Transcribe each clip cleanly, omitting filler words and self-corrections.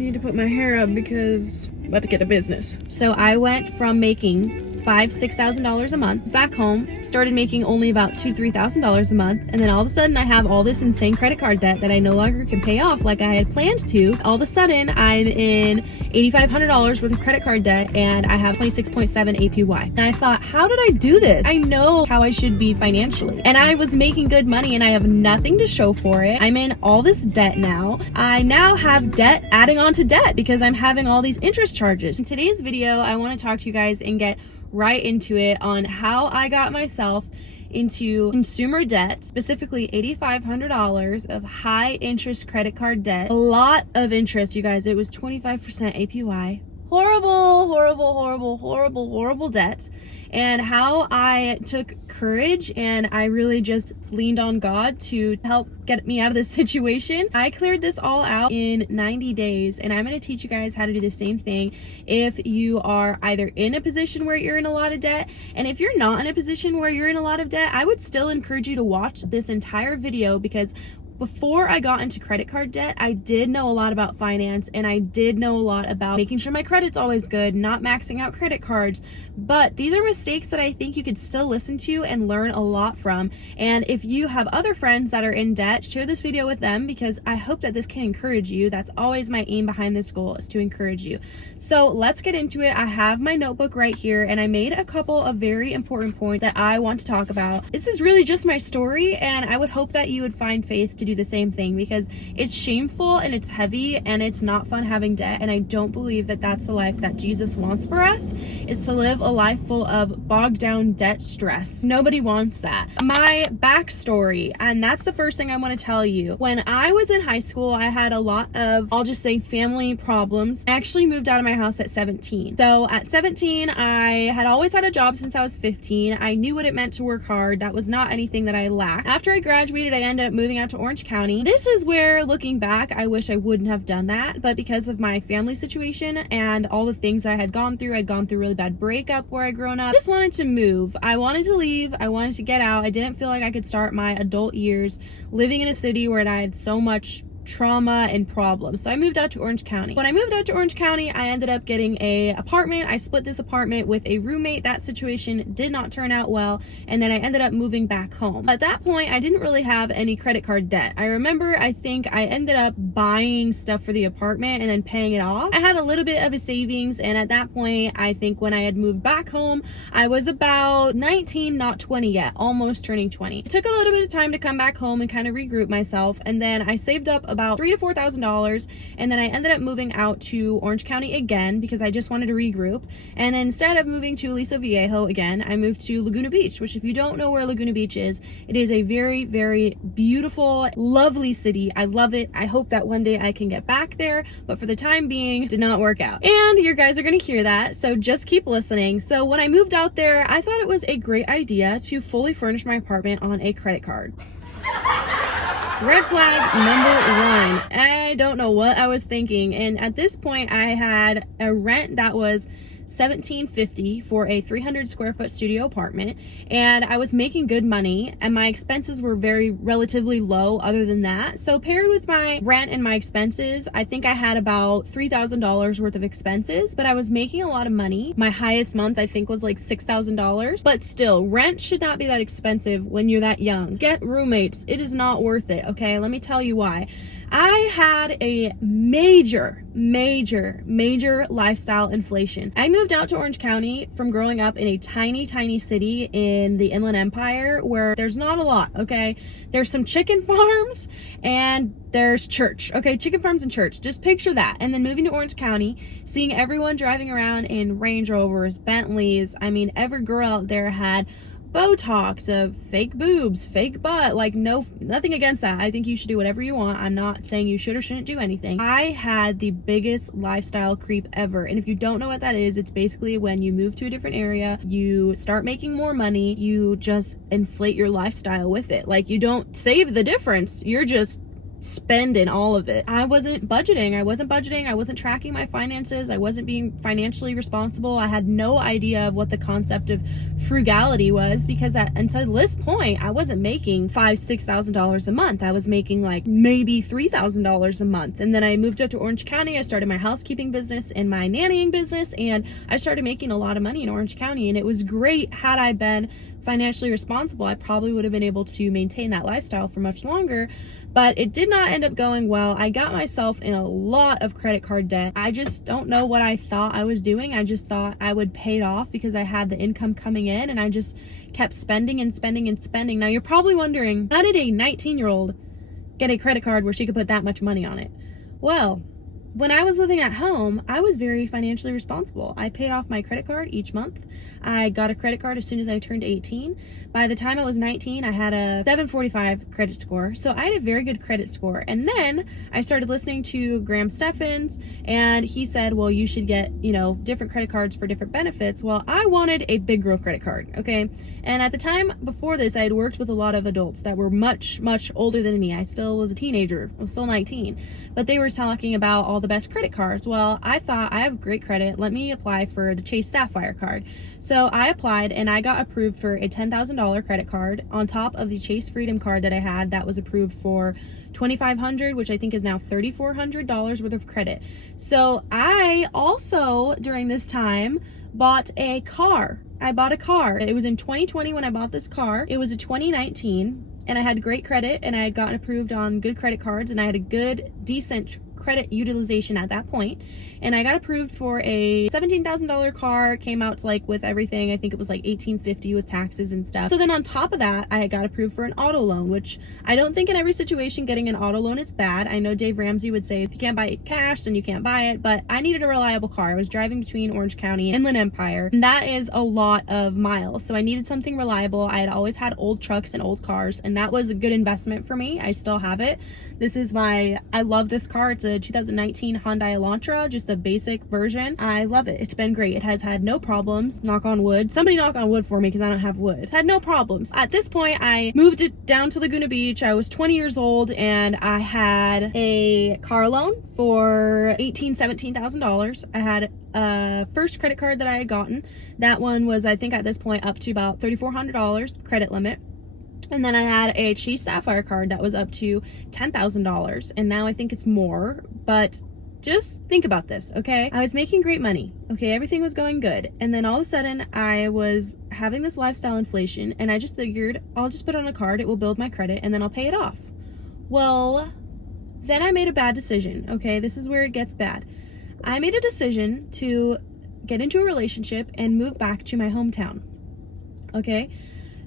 need to put my hair up because I'm about to get a business. So I went from making $5,000-$6,000 a month back home, started making only about $2,000-$3,000 a month, and then all of a sudden I have all this insane credit card debt that I no longer can pay off like I had planned to. All of a sudden I'm in $8,500 worth of credit card debt and I have 26.7 APY. And I thought, how did I do this? I know how I should be financially, and I was making good money and I have nothing to show for it. I'm in all this debt now. I now have debt adding on to debt because I'm having all these interest charges. In today's video, I want to talk to you guys and get right into it on how I got myself into consumer debt, specifically $8,500 of high interest credit card debt. A lot of interest, you guys. It was 25% APY. Horrible debt. And how I took courage and I really just leaned on God to help get me out of this situation. I cleared this all out in 90 days, and I'm going to teach you guys how to do the same thing if you are either in a position where you're in a lot of debt, and if you're not in a position where you're in a lot of debt, I would still encourage you to watch this entire video, because before I got into credit card debt, I did know a lot about finance, and I did know a lot about making sure my credit's always good, not maxing out credit cards. But these are mistakes that I think you could still listen to and learn a lot from. And if you have other friends that are in debt, share this video with them, because I hope that this can encourage you. That's always my aim behind this goal, is to encourage you. So let's get into it. I have my notebook right here, and I made a couple of very important points that I want to talk about. This is really just my story, and I would hope that you would find faith to do the same thing, because it's shameful and it's heavy and it's not fun having debt, and I don't believe that that's the life that Jesus wants for us, is to live a life full of bogged down debt stress. Nobody wants that. My backstory, and that's the first thing I want to tell you. When I was in high school, I had a lot of, I'll just say, family problems. I actually moved out of my house at 17. So at 17, I had always had a job since I was 15. I knew what it meant to work hard. That was not anything that I lacked. After I graduated, I ended up moving out to Orange County. This is where, looking back, I wish I wouldn't have done that, but because of my family situation and all the things I had gone through, I'd gone through a really bad breakup where I grown up. I just wanted to move. I wanted to leave. I wanted to get out. I didn't feel like I could start my adult years living in a city where I had so much trauma and problems. So I moved out to Orange County. When I moved out to Orange County, I ended up getting a apartment. I split this apartment with a roommate. That situation did not turn out well, and then I ended up moving back home. At that point, I didn't really have any credit card debt. I remember, I think I ended up buying stuff for the apartment and then paying it off. I had a little bit of a savings, and at that point, I think when I had moved back home, I was about 19, not 20 yet, almost turning 20. It took a little bit of time to come back home and kind of regroup myself, and then I saved up about $3,000 to $4,000, and then I ended up moving out to Orange County again because I just wanted to regroup. And then instead of moving to Aliso Viejo again, I moved to Laguna Beach, which, if you don't know where Laguna Beach is, it is a very, very beautiful, lovely city. I love it. I hope that one day I can get back there, but for the time being, did not work out. And you guys are gonna hear that, so just keep listening. So when I moved out there, I thought it was a great idea to fully furnish my apartment on a credit card. Red flag number 1. I don't know what I was thinking. And at this point, I had a rent that was $1,750 for a 300 square foot studio apartment, and I was making good money, and my expenses were very relatively low other than that. So paired with my rent and my expenses, I think I had about $3,000 worth of expenses, but I was making a lot of money. My highest month, I think, was like $6,000, but still, rent should not be that expensive when you're that young. Get roommates. It is not worth it, okay? Let me tell you why. I had a major lifestyle inflation. I moved out to Orange County from growing up in a tiny city in the Inland Empire where there's not a lot, okay? There's some chicken farms and there's church, okay? Chicken farms and church. Just picture that. And then moving to Orange County, seeing everyone driving around in Range Rovers, Bentleys. I mean, every girl out there had Botox, of fake boobs, fake butt. Like, nothing against that. I think you should do whatever you want. I'm not saying you should or shouldn't do anything. I had the biggest lifestyle creep ever. And if you don't know what that is, it's basically when you move to a different area, you start making more money, you just inflate your lifestyle with it. Like, you don't save the difference. You're just spending all of it. I wasn't budgeting. I wasn't tracking my finances. I wasn't being financially responsible. I had no idea of what the concept of frugality was, because until this point, I wasn't making $5,000-$6,000 a month. I was making like maybe $3,000 a month. And then I moved up to Orange County. I started my housekeeping business and my nannying business, and I started making a lot of money in Orange County, and it was great. Had I been financially responsible, I probably would have been able to maintain that lifestyle for much longer, but it did not end up going well. I got myself in a lot of credit card debt. I just don't know what I thought I was doing. I just thought I would pay it off because I had the income coming in, and I just kept spending and spending and spending. Now you're probably wondering, how did a 19-year-old get a credit card where she could put that much money on it? Well, when I was living at home, I was very financially responsible. I paid off my credit card each month. I got a credit card as soon as I turned 18. By the time I was 19, I had a 745 credit score. So I had a very good credit score. And then I started listening to Graham Steffens, and he said, well, you should get, different credit cards for different benefits. Well, I wanted a big girl credit card, okay? And at the time before this, I had worked with a lot of adults that were much, much older than me. I still was a teenager. I was still 19. But they were talking about all the best credit cards. Well, I thought, I have great credit. Let me apply for the Chase Sapphire card. So I applied, and I got approved for a $10,000 credit card on top of the Chase Freedom card that I had that was approved for $2,500, which I think is now $3,400 worth of credit. So I also, during this time, bought a car. I bought a car. It was in 2020 when I bought this car. It was a 2019, and I had great credit, and I had gotten approved on good credit cards, and I had a good, decent credit utilization at that point. And I got approved for a $17,000 car. Came out to, like, with everything, I think it was like $1,850 with taxes and stuff. So then on top of that, I got approved for an auto loan, which I don't think in every situation getting an auto loan is bad. I know Dave Ramsey would say if you can't buy it cash, then you can't buy it, but I needed a reliable car. I was driving between Orange County and Inland Empire, and that is a lot of miles. So I needed something reliable. I had always had old trucks and old cars, and that was a good investment for me. I still have it. I love this car. It's a 2019 Hyundai Elantra, just the basic version. I love it. It's been great. It has had no problems. Knock on wood. Somebody knock on wood for me because I don't have wood. It's had no problems. At this point, I moved it down to Laguna Beach. I was 20 years old, and I had a car loan for $17,000. I had a first credit card that I had gotten. That one was, I think at this point, up to about $3,400 credit limit. And then I had a Chase Sapphire card that was up to $10,000, and now I think it's more. But just think about this, okay? I was making great money, okay? Everything was going good. And then all of a sudden, I was having this lifestyle inflation, and I just figured, I'll just put on a card, it will build my credit, and then I'll pay it off. Well, then I made a bad decision, okay? This is where it gets bad. I made a decision to get into a relationship and move back to my hometown, okay?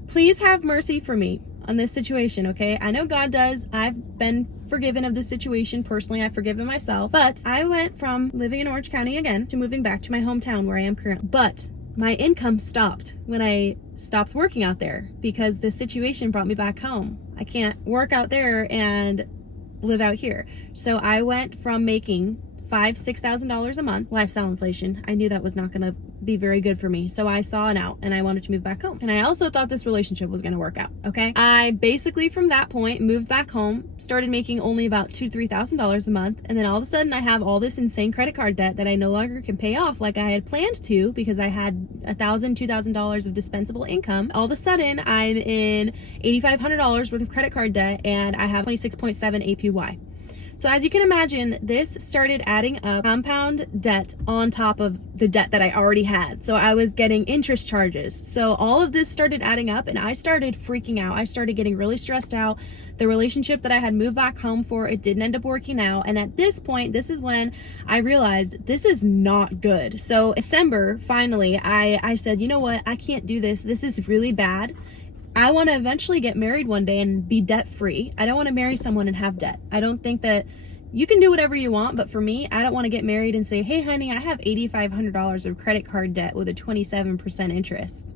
Please have mercy for me on this situation, okay? I know God does. I've been forgiven of this situation personally. I've forgiven myself. But I went from living in Orange County again to moving back to my hometown where I am currently. But my income stopped when I stopped working out there because this situation brought me back home. I can't work out there and live out here. So I went from making $5,000-$6,000 a month, lifestyle inflation. I knew that was not going to be very good for me. So I saw an out, and I wanted to move back home. And I also thought this relationship was going to work out, okay? I basically, from that point, moved back home, started making only about $2,000-$3,000 a month. And then all of a sudden, I have all this insane credit card debt that I no longer can pay off like I had planned to because I had $1,000-$2,000 of dispensable income. All of a sudden, I'm in $8,500 worth of credit card debt, and I have 26.7 APY. So as you can imagine, this started adding up compound debt on top of the debt that I already had. So I was getting interest charges. So all of this started adding up, and I started freaking out. I started getting really stressed out. The relationship that I had moved back home for, it didn't end up working out. And at this point, this is when I realized this is not good. So December, finally, I said, you know what? I can't do this. This is really bad. I want to eventually get married one day and be debt free. I don't want to marry someone and have debt. I don't think that you can do whatever you want, but for me, I don't want to get married and say, hey honey, I have $8,500 of credit card debt with a 27% interest.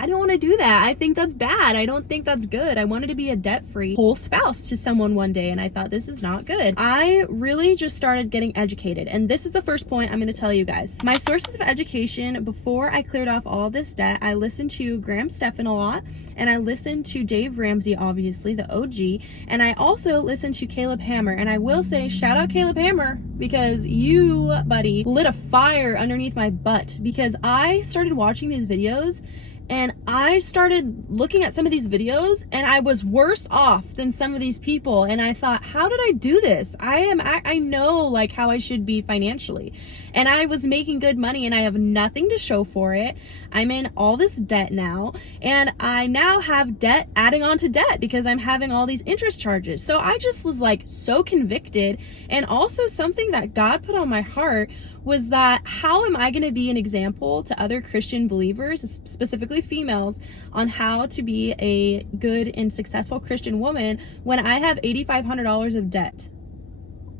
I don't want to do that. I think that's bad. I don't think that's good. I wanted to be a debt-free whole spouse to someone one day, and I thought this is not good. I really just started getting educated, and this is the first point I'm going to tell you guys. My sources of education before I cleared off all this debt, I listened to Graham Stephan a lot, and I listened to Dave Ramsey, obviously, the OG, and I also listened to Caleb Hammer. And I will say, shout out Caleb Hammer, because you, buddy, lit a fire underneath my butt, because I started watching these videos and I started looking at some of these videos and I was worse off than some of these people. And I thought, how did I do this? I know like how I should be financially. And I was making good money and I have nothing to show for it. I'm in all this debt now. And I now have debt adding on to debt because I'm having all these interest charges. So I just was like so convicted. And also something that God put on my heart was that how am I going to be an example to other Christian believers, specifically females, on how to be a good and successful Christian woman when I have $8,500 of debt?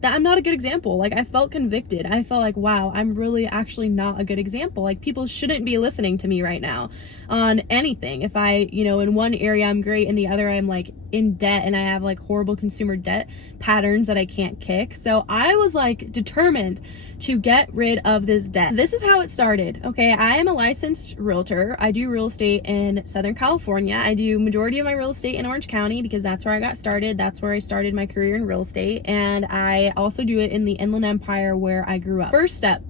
That I'm not a good example. Like, I felt convicted. I felt like, wow, I'm really actually not a good example. Like, people shouldn't be listening to me right now on anything. If I, in one area I'm great, in the other I'm like in debt and I have like horrible consumer debt patterns that I can't kick. So I was like determined to get rid of this debt. This is how it started. Okay, I am a licensed realtor. I do real estate in Southern California. I do majority of my real estate in Orange County because that's where I got started. That's where I started my career in real estate. And I also do it in the Inland Empire where I grew up. First step,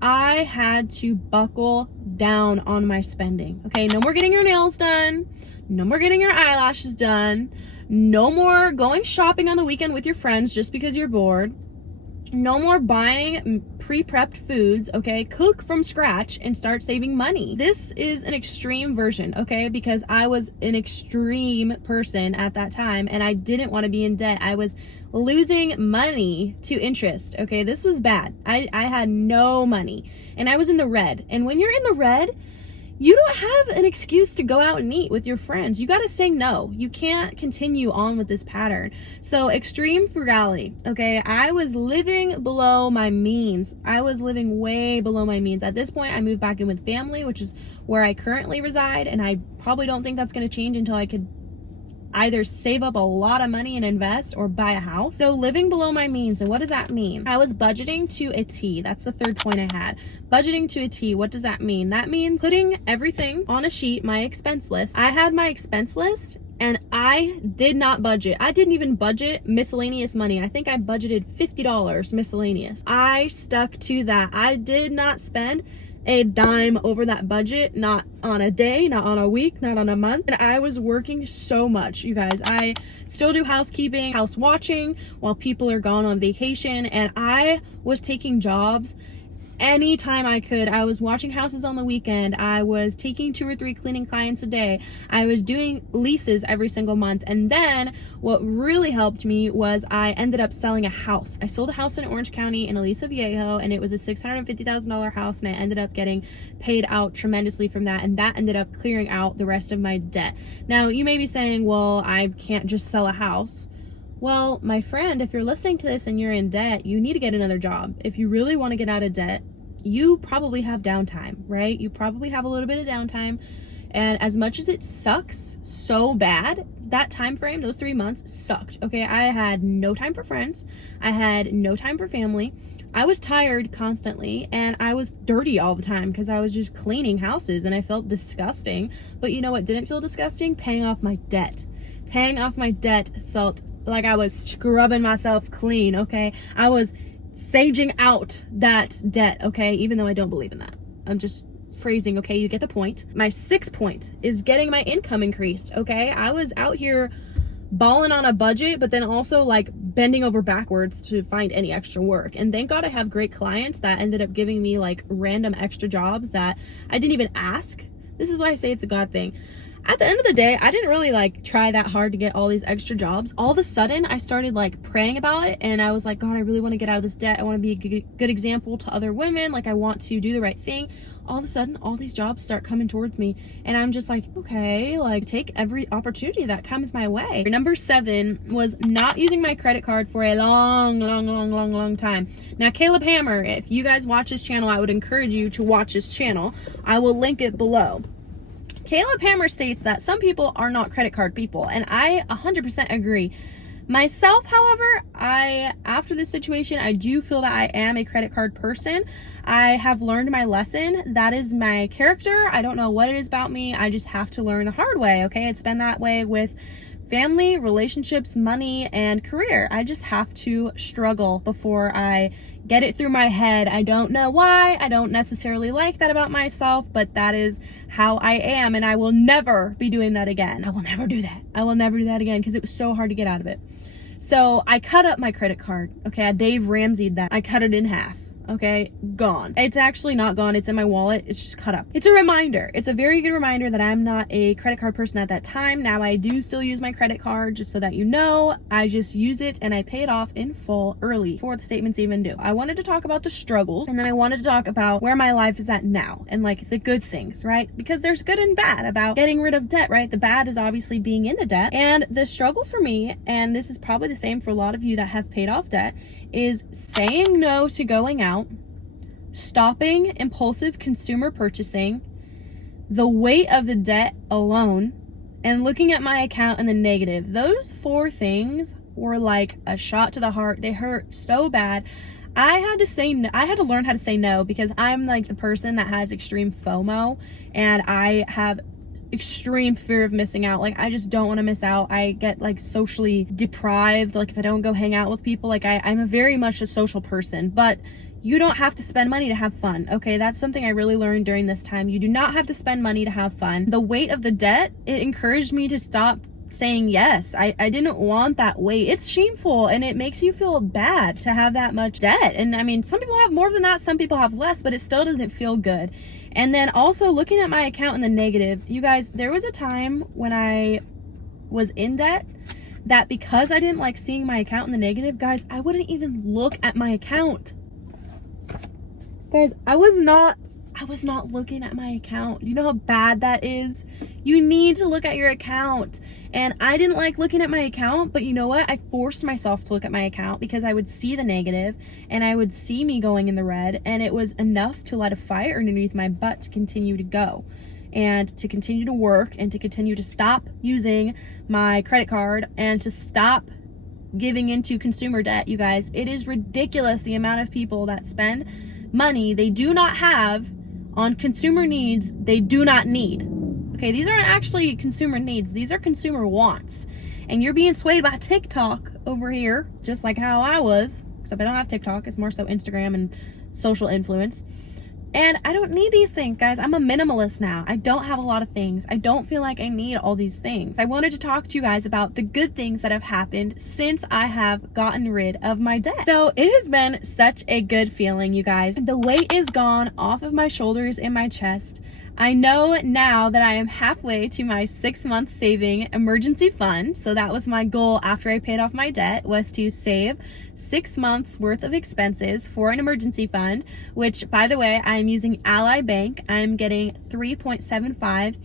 I had to buckle down on my spending. Okay, no more getting your nails done. No more getting your eyelashes done. No more going shopping on the weekend with your friends just because you're bored. No more buying pre-prepped foods, okay? Cook from scratch and start saving money. This is an extreme version, okay? Because I was an extreme person at that time and I didn't want to be in debt. I was losing money to interest, okay? This was bad. I had no money and I was in the red. And when you're in the red, you don't have an excuse to go out and eat with your friends. You got to say no. You can't continue on with this pattern. So extreme frugality. Okay. I was living below my means. I was living way below my means. At this point, I moved back in with family, which is where I currently reside. And I probably don't think that's going to change until I could either save up a lot of money and invest or buy a house. So living below my means. And what does that mean? I was budgeting to a T. That's the third point I had. Budgeting to a T. What does that mean? That means putting everything on a sheet, my expense list. I had my expense list and I did not budget. I didn't even budget miscellaneous money. I think I budgeted $50 miscellaneous. I stuck to that. I did not spend a dime over that budget, not on a day, not on a week, not on a month. And I was working so much, you guys. I still do housekeeping, house watching while people are gone on vacation. And I was taking jobs anytime I could. I was watching houses on the weekend. I was taking 2 or 3 cleaning clients a day. I was doing leases every single month. And then what really helped me was I ended up selling a house. I sold a house in Orange County in Aliso Viejo, and it was a $650,000 house, and I ended up getting paid out tremendously from that, and that ended up clearing out the rest of my debt. Now, you may be saying, well, I can't just sell a house. Well, my friend, if you're listening to this and you're in debt, you need to get another job. If you really want to get out of debt, you probably have downtime, right? You probably have a little bit of downtime. And as much as it sucks so bad, that time frame, those 3 months sucked. Okay, I had no time for friends. I had no time for family. I was tired constantly and I was dirty all the time because I was just cleaning houses and I felt disgusting. But you know what didn't feel disgusting? Paying off my debt. Paying off my debt felt like I was scrubbing myself clean, okay? I was saging out that debt, okay? Even though I don't believe in that. I'm just phrasing, okay? You get the point. My 6th point is getting my income increased, okay? I was out here balling on a budget, but then also like bending over backwards to find any extra work. And thank God I have great clients that ended up giving me like random extra jobs that I didn't even ask. This is why I say it's a God thing. At the end of the day, I didn't really like try that hard to get all these extra jobs. All of a sudden, I started like praying about it and I was like, God, I really want to get out of this debt. I want to be a good example to other women. Like I want to do the right thing. All of a sudden, all these jobs start coming towards me and I'm just like, okay, like take every opportunity that comes my way. Number 7 was not using my credit card for a long time. Now, Caleb Hammer, if you guys watch this channel, I would encourage you to watch this channel. I will link it below. Caleb Hammer states that some people are not credit card people, and I 100% agree. Myself, however, after this situation, I do feel that I am a credit card person. I have learned my lesson. That is my character. I don't know what it is about me. I just have to learn the hard way, okay? It's been that way with family, relationships, money, and career. I just have to struggle before I get it through my head. I don't know why. I don't necessarily like that about myself, but that is how I am, and I will never be doing that again. I will never do that. I will never do that again because it was so hard to get out of it. So I cut up my credit card. Okay, I Dave Ramsey'd that. I cut it in half. Okay, gone. It's actually not gone. It's in my wallet. It's just cut up. It's a reminder. It's a very good reminder that I'm not a credit card person at that time. Now I do still use my credit card, just so that you know. I just use it and I pay it off in full early before the statements even due. I wanted to talk about the struggles, and then I wanted to talk about where my life is at now and like the good things, right? Because there's good and bad about getting rid of debt, right? The bad is obviously being in the debt, and the struggle for me, and this is probably the same for a lot of you that have paid off debt, is saying no to going out, stopping impulsive consumer purchasing, the weight of the debt alone, and looking at my account in the negative. Those 4 things were like a shot to the heart. They hurt so bad. I had to say no. I had to learn how to say no because I'm like the person that has extreme FOMO, and I have extreme fear of missing out. Like, I just don't want to miss out. I get like socially deprived. Like, if I don't go hang out with people, like I'm a very much a social person, but you don't have to spend money to have fun. Okay, that's something I really learned during this time. You do not have to spend money to have fun. The weight of the debt, it encouraged me to stop saying yes. I didn't want that weight. It's shameful, and it makes you feel bad to have that much debt. And I mean, some people have more than that, some people have less, but it still doesn't feel good. And then also looking at my account in the negative. You guys, there was a time when I was in debt that because I didn't like seeing my account in the negative, guys, I wouldn't even look at my account. Guys, I was not looking at my account. You know how bad that is? You need to look at your account. And I didn't like looking at my account, but you know what? I forced myself to look at my account because I would see the negative and I would see me going in the red, and it was enough to light a fire underneath my butt to continue to go and to continue to work and to continue to stop using my credit card and to stop giving into consumer debt. You guys, it is ridiculous the amount of people that spend money they do not have on consumer needs they do not need. Okay, these aren't actually consumer needs. These are consumer wants. And you're being swayed by TikTok over here, just like how I was, except I don't have TikTok. It's more so Instagram and social influence. And I don't need these things, guys. I'm a minimalist now. I don't have a lot of things. I don't feel like I need all these things. I wanted to talk to you guys about the good things that have happened since I have gotten rid of my debt. So it has been such a good feeling, you guys. The weight is gone off of my shoulders and my chest. I know now that I am halfway to my 6-month saving emergency fund. So that was my goal after I paid off my debt, was to save 6 months worth of expenses for an emergency fund, which, by the way, I'm using Ally Bank. I'm getting 3.75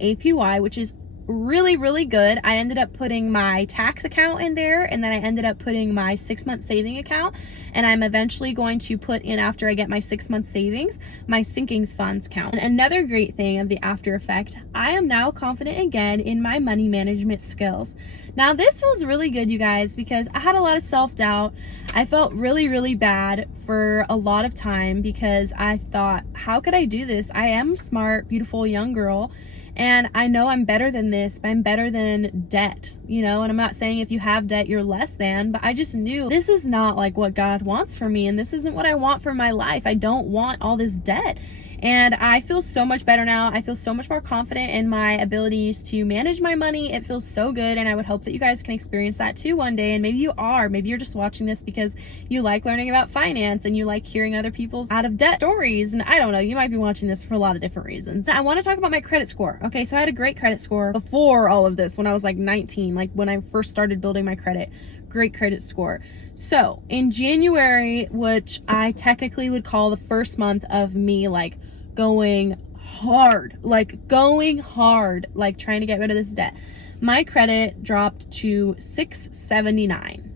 APY, which is really, really good. I ended up putting my tax account in there, and then I ended up putting my 6-month saving account, and I'm eventually going to put in, after I get my 6-month savings, my sinkings funds account. And another great thing of the after effect, I am now confident again in my money management skills. Now this feels really good, you guys, because I had a lot of self-doubt. I felt really, really bad for a lot of time because I thought, how could I do this? I am a smart, beautiful young girl, and I know I'm better than this. I'm better than debt, you know, and I'm not saying if you have debt, you're less than, but I just knew this is not like what God wants for me, and this isn't what I want for my life. I don't want all this debt. And I feel so much better now. I feel so much more confident in my abilities to manage my money. It feels so good, and I would hope that you guys can experience that too one day. And maybe you are. Maybe you're just watching this because you like learning about finance and you like hearing other people's out of debt stories. And I don't know, you might be watching this for a lot of different reasons. I want to talk about my credit score. Okay, so I had a great credit score before all of this when I was like 19, like when I first started building my credit. Great credit score. So in January, which I technically would call the first month of me like going hard, like trying to get rid of this debt, my credit dropped to 679.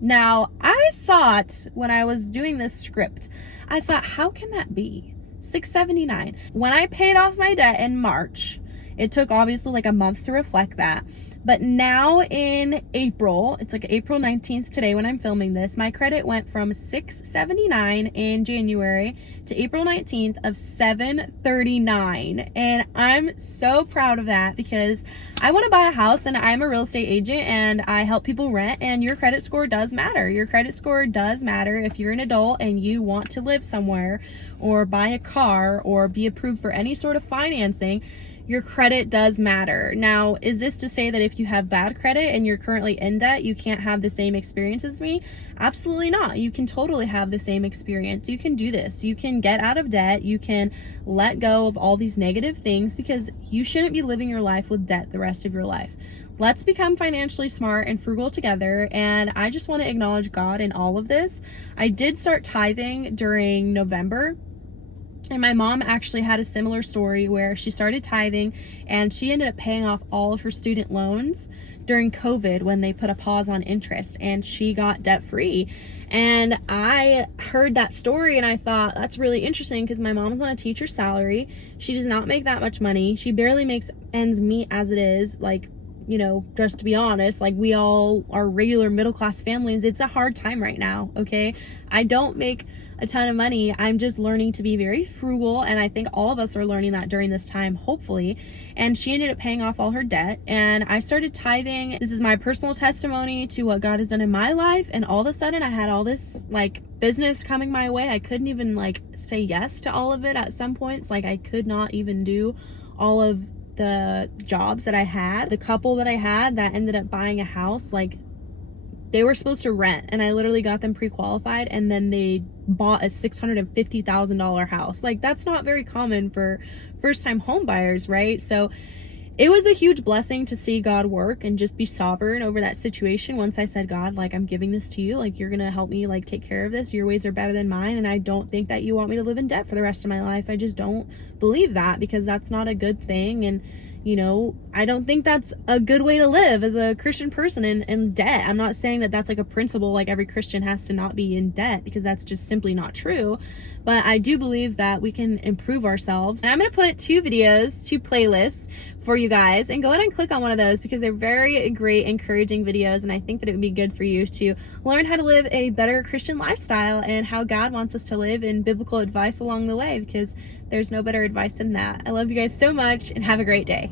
Now, I thought when I was doing this script, I thought, how can that be? 679. When I paid off my debt in March, It took obviously like a month to reflect that. But now in April, it's like April 19th today when I'm filming this, my credit went from 679 in January to April 19th of 739. And I'm so proud of that because I want to buy a house and I'm a real estate agent and I help people rent, and your credit score does matter. Your credit score does matter if you're an adult and you want to live somewhere or buy a car or be approved for any sort of financing. Your credit does matter. Now, is this to say that if you have bad credit and you're currently in debt, you can't have the same experience as me? Absolutely not. You can totally have the same experience. You can do this. You can get out of debt. You can let go of all these negative things because you shouldn't be living your life with debt the rest of your life. Let's become financially smart and frugal together. And I just want to acknowledge God in all of this. I did start tithing during November. And my mom actually had a similar story where she started tithing and she ended up paying off all of her student loans during COVID when they put a pause on interest, and she got debt free. And I heard that story and I thought that's really interesting because my mom's on a teacher's salary. She does not make that much money. She barely makes ends meet as it is. Like, you know, just to be honest, like we all are regular middle class families. It's a hard time right now. Okay. I don't make a ton of money. I'm just learning to be very frugal, and I think all of us are learning that during this time, hopefully. And she ended up paying off all her debt, and I started tithing. This is my personal testimony to what God has done in my life, and all of a sudden I had all this like business coming my way. I couldn't even like say yes to all of it at some points. Like I could not even do all of the jobs that I had. The couple that I had that ended up buying a house, like they were supposed to rent, and I literally got them pre-qualified, and then they bought a $650,000 house. Like that's not very common for first-time home buyers, right? So it was a huge blessing to see God work and just be sovereign over that situation. Once I said, God, like I'm giving this to you, like you're gonna help me like take care of this. Your ways are better than mine, and I don't think that you want me to live in debt for the rest of my life. I just don't believe that, because that's not a good thing. And you know, I don't think that's a good way to live as a Christian person in debt. I'm not saying that that's like a principle, like every Christian has to not be in debt, because that's just simply not true. But I do believe that we can improve ourselves. And I'm going to put two playlists for you guys, and go ahead and click on one of those because they're very great, encouraging videos. And I think that it would be good for you to learn how to live a better Christian lifestyle and how God wants us to live, and biblical advice along the way, because there's no better advice than that. I love you guys so much and have a great day.